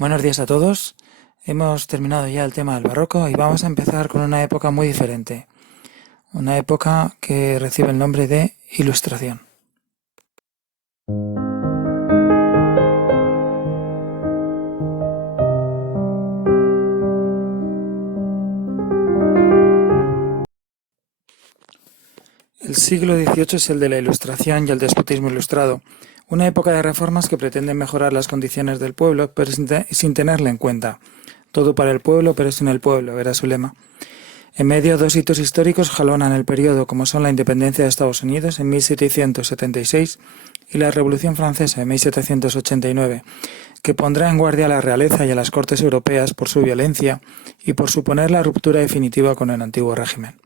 Buenos días a todos. Hemos terminado ya el tema del barroco y vamos a empezar con una época muy diferente. Una época que recibe el nombre de Ilustración. El siglo XVIII es el de la Ilustración y el despotismo ilustrado, una época de reformas que pretenden mejorar las condiciones del pueblo, pero sin tenerla en cuenta. Todo para el pueblo, pero sin el pueblo, era su lema. En medio, dos hitos históricos jalonan el periodo, como son la independencia de Estados Unidos en 1776 y la Revolución Francesa en 1789, que pondrá en guardia a la realeza y a las cortes europeas por su violencia y por suponer la ruptura definitiva con el antiguo régimen.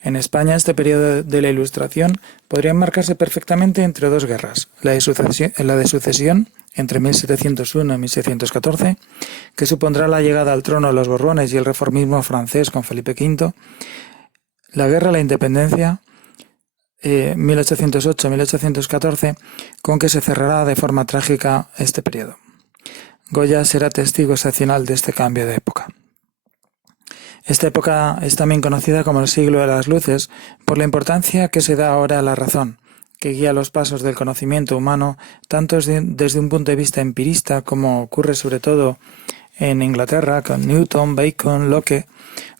En España, este periodo de la Ilustración podría enmarcarse perfectamente entre dos guerras, la de sucesión entre 1701 y 1614, que supondrá la llegada al trono de los Borbones y el reformismo francés con Felipe V, la guerra a la independencia 1808-1814, con que se cerrará de forma trágica este periodo. Goya será testigo excepcional de este cambio de época. Esta época es también conocida como el siglo de las luces por la importancia que se da ahora a la razón, que guía los pasos del conocimiento humano tanto desde un punto de vista empirista, como ocurre sobre todo en Inglaterra con Newton, Bacon, Locke,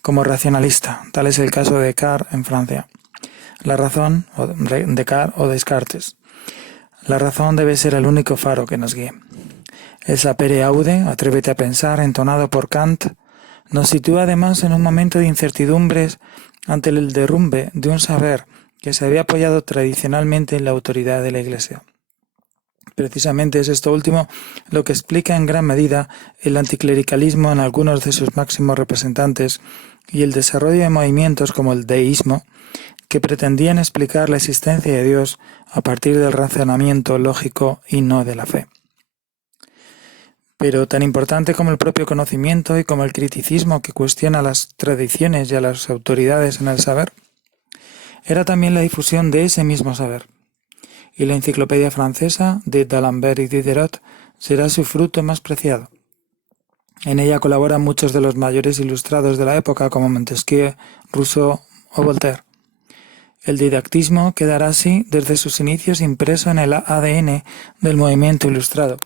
como racionalista. Tal es el caso de Descartes en Francia. La razón, Descartes o Descartes. La razón debe ser el único faro que nos guíe. El sapere aude, atrévete a pensar, entonado por Kant, nos sitúa además en un momento de incertidumbres ante el derrumbe de un saber que se había apoyado tradicionalmente en la autoridad de la Iglesia. Precisamente es esto último lo que explica en gran medida el anticlericalismo en algunos de sus máximos representantes y el desarrollo de movimientos como el deísmo, que pretendían explicar la existencia de Dios a partir del razonamiento lógico y no de la fe. Pero tan importante como el propio conocimiento y como el criticismo que cuestiona las tradiciones y a las autoridades en el saber, era también la difusión de ese mismo saber. Y la enciclopedia francesa de D'Alembert y Diderot será su fruto más preciado. En ella colaboran muchos de los mayores ilustrados de la época como Montesquieu, Rousseau o Voltaire. El didactismo quedará así desde sus inicios impreso en el ADN del movimiento ilustrado,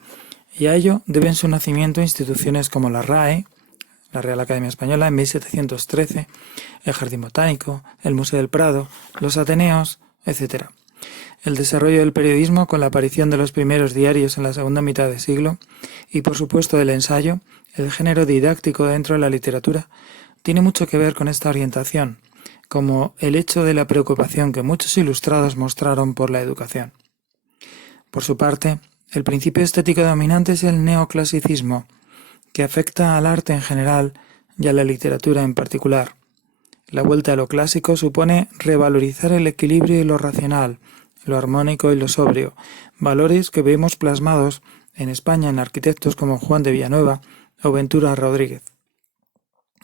y a ello deben su nacimiento instituciones como la RAE, la Real Academia Española, en 1713, el Jardín Botánico, el Museo del Prado, los Ateneos, etc. El desarrollo del periodismo con la aparición de los primeros diarios en la segunda mitad del siglo y, por supuesto, el ensayo, el género didáctico dentro de la literatura, tiene mucho que ver con esta orientación, como el hecho de la preocupación que muchos ilustrados mostraron por la educación. Por su parte, el principio estético dominante es el neoclasicismo, que afecta al arte en general y a la literatura en particular. La vuelta a lo clásico supone revalorizar el equilibrio y lo racional, lo armónico y lo sobrio, valores que vemos plasmados en España en arquitectos como Juan de Villanueva o Ventura Rodríguez.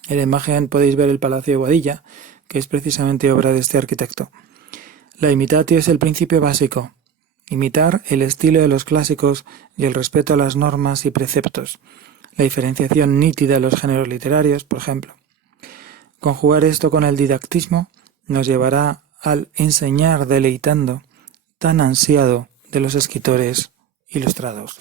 En la imagen podéis ver el Palacio de Boadilla, que es precisamente obra de este arquitecto. La imitatio es el principio básico. Imitar el estilo de los clásicos y el respeto a las normas y preceptos. La diferenciación nítida de los géneros literarios, por ejemplo. Conjugar esto con el didactismo nos llevará al enseñar deleitando, tan ansiado de los escritores ilustrados.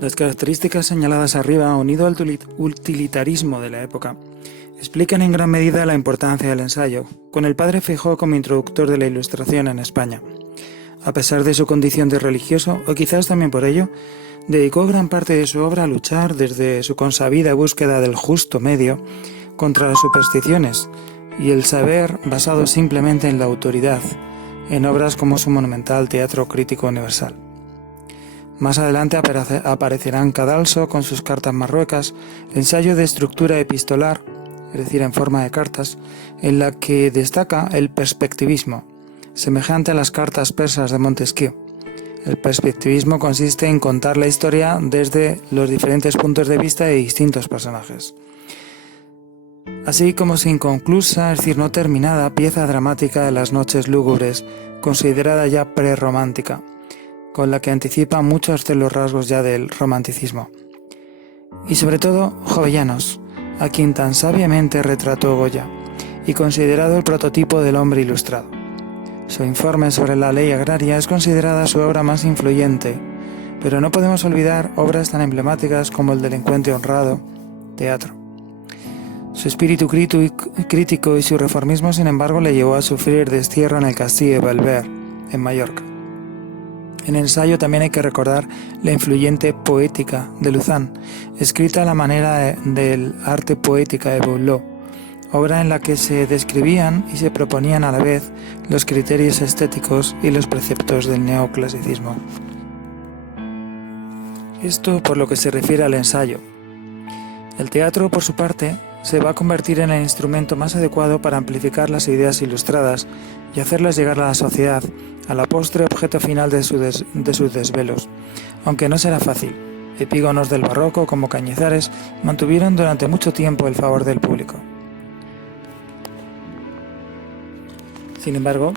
Las características señaladas arriba, unido al utilitarismo de la época, explican en gran medida la importancia del ensayo, con el padre Feijoo como introductor de la Ilustración en España. A pesar de su condición de religioso, o quizás también por ello, dedicó gran parte de su obra a luchar desde su consabida búsqueda del justo medio contra las supersticiones y el saber basado simplemente en la autoridad, en obras como su monumental Teatro Crítico Universal. Más adelante aparecerán Cadalso con sus cartas marruecas, ensayo de estructura epistolar, es decir, en forma de cartas, en la que destaca el perspectivismo, semejante a las cartas persas de Montesquieu. El perspectivismo consiste en contar la historia desde los diferentes puntos de vista de distintos personajes. Así como su inconclusa, es decir, no terminada, pieza dramática de las noches lúgubres, considerada ya prerromántica, con la que anticipa muchos de los rasgos ya del romanticismo. Y sobre todo, Jovellanos, a quien tan sabiamente retrató Goya, y considerado el prototipo del hombre ilustrado. Su informe sobre la ley agraria es considerada su obra más influyente, pero no podemos olvidar obras tan emblemáticas como El delincuente honrado, teatro. Su espíritu crítico y su reformismo, sin embargo, le llevó a sufrir destierro en el castillo de Belver, en Mallorca. En el ensayo también hay que recordar la influyente Poética de Luzán, escrita a la manera del arte poética de Boileau, obra en la que se describían y se proponían a la vez los criterios estéticos y los preceptos del neoclasicismo. Esto por lo que se refiere al ensayo. El teatro, por su parte, se va a convertir en el instrumento más adecuado para amplificar las ideas ilustradas y hacerlas llegar a la sociedad, a la postre objeto final de sus desvelos, aunque no será fácil. Epígonos del barroco como Cañizares mantuvieron durante mucho tiempo el favor del público. Sin embargo,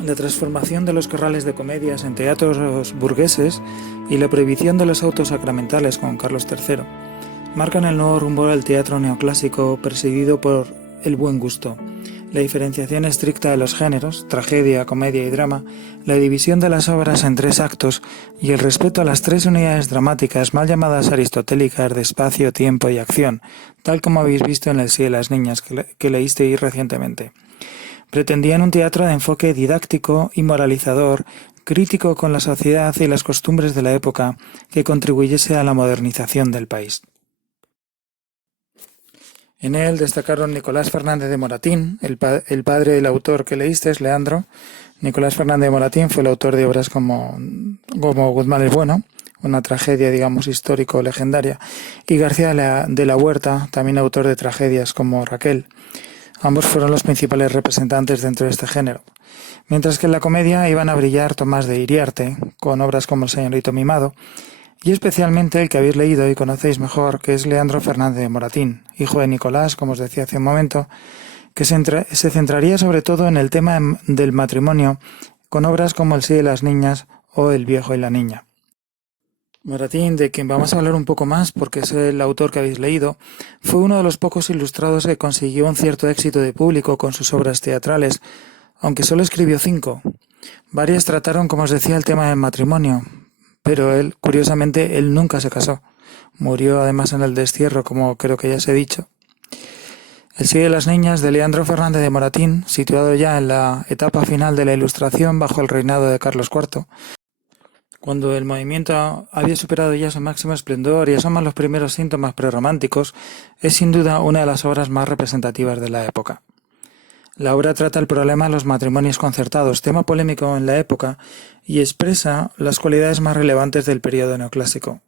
la transformación de los corrales de comedias en teatros burgueses y la prohibición de los autos sacramentales con Carlos III marcan el nuevo rumbo del teatro neoclásico presidido por el buen gusto, la diferenciación estricta de los géneros, tragedia, comedia y drama, la división de las obras en 3 actos y el respeto a las 3 unidades dramáticas mal llamadas aristotélicas de espacio, tiempo y acción, tal como habéis visto en El sí de las niñas que leísteis recientemente. Pretendían un teatro de enfoque didáctico y moralizador, crítico con la sociedad y las costumbres de la época, que contribuyese a la modernización del país. En él destacaron Nicolás Fernández de Moratín, el padre del autor que leíste, Leandro. Nicolás Fernández de Moratín fue el autor de obras como Guzmán el Bueno, una tragedia, digamos, histórico-legendaria, y García de la Huerta, también autor de tragedias como Raquel. Ambos fueron los principales representantes dentro de este género. Mientras que en la comedia iban a brillar Tomás de Iriarte, con obras como El señorito mimado, y especialmente el que habéis leído y conocéis mejor, que es Leandro Fernández de Moratín, hijo de Nicolás, como os decía hace un momento, que se centraría sobre todo en el tema del matrimonio, con obras como El sí de las niñas o El viejo y la niña. Moratín, de quien vamos a hablar un poco más porque es el autor que habéis leído, fue uno de los pocos ilustrados que consiguió un cierto éxito de público con sus obras teatrales, aunque solo escribió 5. Varias trataron, como os decía, el tema del matrimonio, pero él, curiosamente, nunca se casó. Murió además en el destierro, como creo que ya os he dicho. El sí de las niñas, de Leandro Fernández de Moratín, situado ya en la etapa final de la Ilustración bajo el reinado de Carlos IV, cuando el movimiento había superado ya su máximo esplendor y asoman los primeros síntomas prerrománticos, es sin duda una de las obras más representativas de la época. La obra trata el problema de los matrimonios concertados, tema polémico en la época, y expresa las cualidades más relevantes del periodo neoclásico.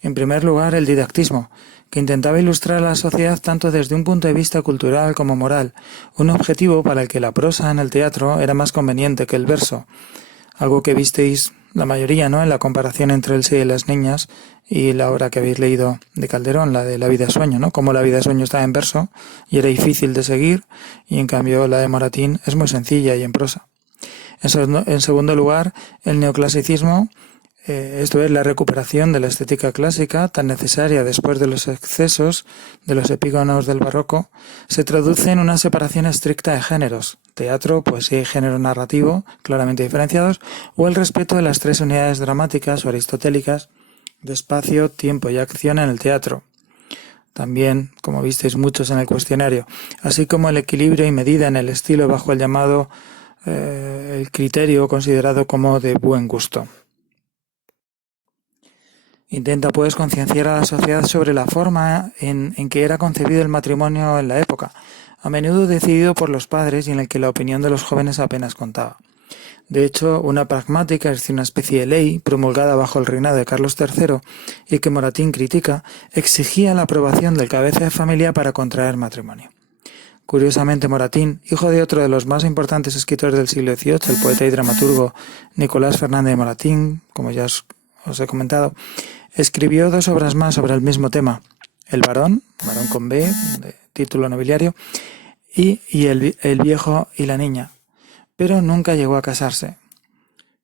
En primer lugar, el didactismo, que intentaba ilustrar a la sociedad tanto desde un punto de vista cultural como moral, un objetivo para el que la prosa en el teatro era más conveniente que el verso, algo que visteis la mayoría, ¿no?, en la comparación entre El sí de las niñas y la obra que habéis leído de Calderón, la de La vida sueño, ¿no? Como La vida sueño estaba en verso y era difícil de seguir, y en cambio la de Moratín es muy sencilla y en prosa. En segundo lugar, el neoclasicismo, esto es la recuperación de la estética clásica tan necesaria después de los excesos de los epígonos del barroco, se traduce en una separación estricta de géneros, teatro, poesía y género narrativo, claramente diferenciados, o el respeto de las 3 unidades dramáticas o aristotélicas de espacio, tiempo y acción en el teatro. También, como visteis muchos en el cuestionario, así como el equilibrio y medida en el estilo bajo el llamado el criterio considerado como de buen gusto. Intenta pues concienciar a la sociedad sobre la forma en que era concebido el matrimonio en la época, a menudo decidido por los padres y en el que la opinión de los jóvenes apenas contaba. De hecho, una pragmática, es decir, una especie de ley promulgada bajo el reinado de Carlos III y que Moratín critica, exigía la aprobación del cabeza de familia para contraer matrimonio. Curiosamente, Moratín, hijo de otro de los más importantes escritores del siglo XVIII, el poeta y dramaturgo Nicolás Fernández de Moratín, como ya os he comentado, escribió 2 obras más sobre el mismo tema, El varón con B, de título nobiliario, y el viejo y la niña, pero nunca llegó a casarse.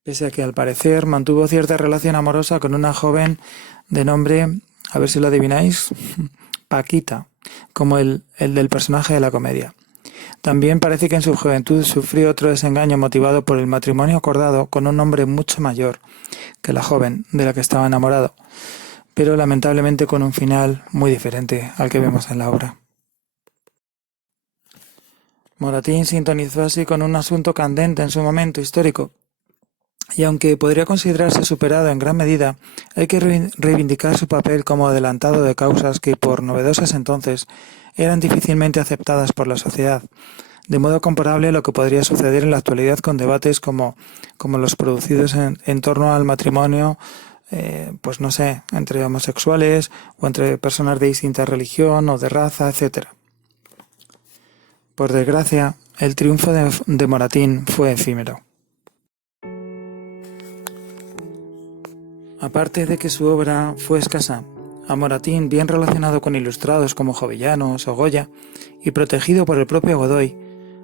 pese a que al parecer mantuvo cierta relación amorosa con una joven de nombre, a ver si lo adivináis, Paquita, como el del personaje de la comedia. También parece que en su juventud sufrió otro desengaño motivado por el matrimonio acordado con un hombre mucho mayor que la joven de la que estaba enamorado, pero lamentablemente con un final muy diferente al que vemos en la obra. Moratín sintonizó así con un asunto candente en su momento histórico, y aunque podría considerarse superado en gran medida, hay que reivindicar su papel como adelantado de causas que, por novedosas entonces, eran difícilmente aceptadas por la sociedad, de modo comparable a lo que podría suceder en la actualidad con debates como los producidos en torno al matrimonio, pues no sé, entre homosexuales o entre personas de distinta religión o de raza, etc. Por desgracia, el triunfo de Moratín fue efímero. Aparte de que su obra fue escasa, a Moratín, bien relacionado con ilustrados como Jovellanos o Goya, y protegido por el propio Godoy,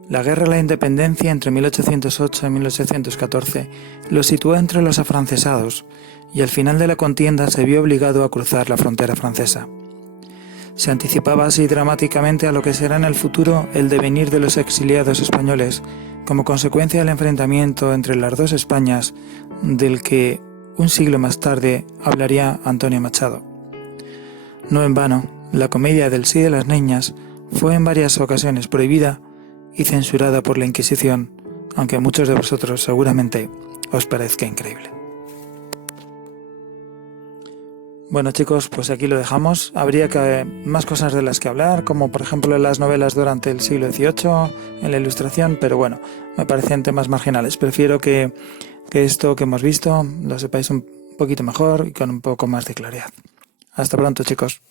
la guerra a la independencia entre 1808 y 1814 lo situó entre los afrancesados, y al final de la contienda se vio obligado a cruzar la frontera francesa. Se anticipaba así dramáticamente a lo que será en el futuro el devenir de los exiliados españoles, como consecuencia del enfrentamiento entre las dos Españas, del que un siglo más tarde hablaría Antonio Machado. No en vano, la comedia del Sí de las Niñas fue en varias ocasiones prohibida y censurada por la Inquisición, aunque a muchos de vosotros seguramente os parezca increíble. Bueno chicos, pues aquí lo dejamos. Habría más cosas de las que hablar, como por ejemplo las novelas durante el siglo XVIII, en la Ilustración, pero bueno, me parecen temas marginales. Prefiero que esto que hemos visto lo sepáis un poquito mejor y con un poco más de claridad. Hasta pronto chicos.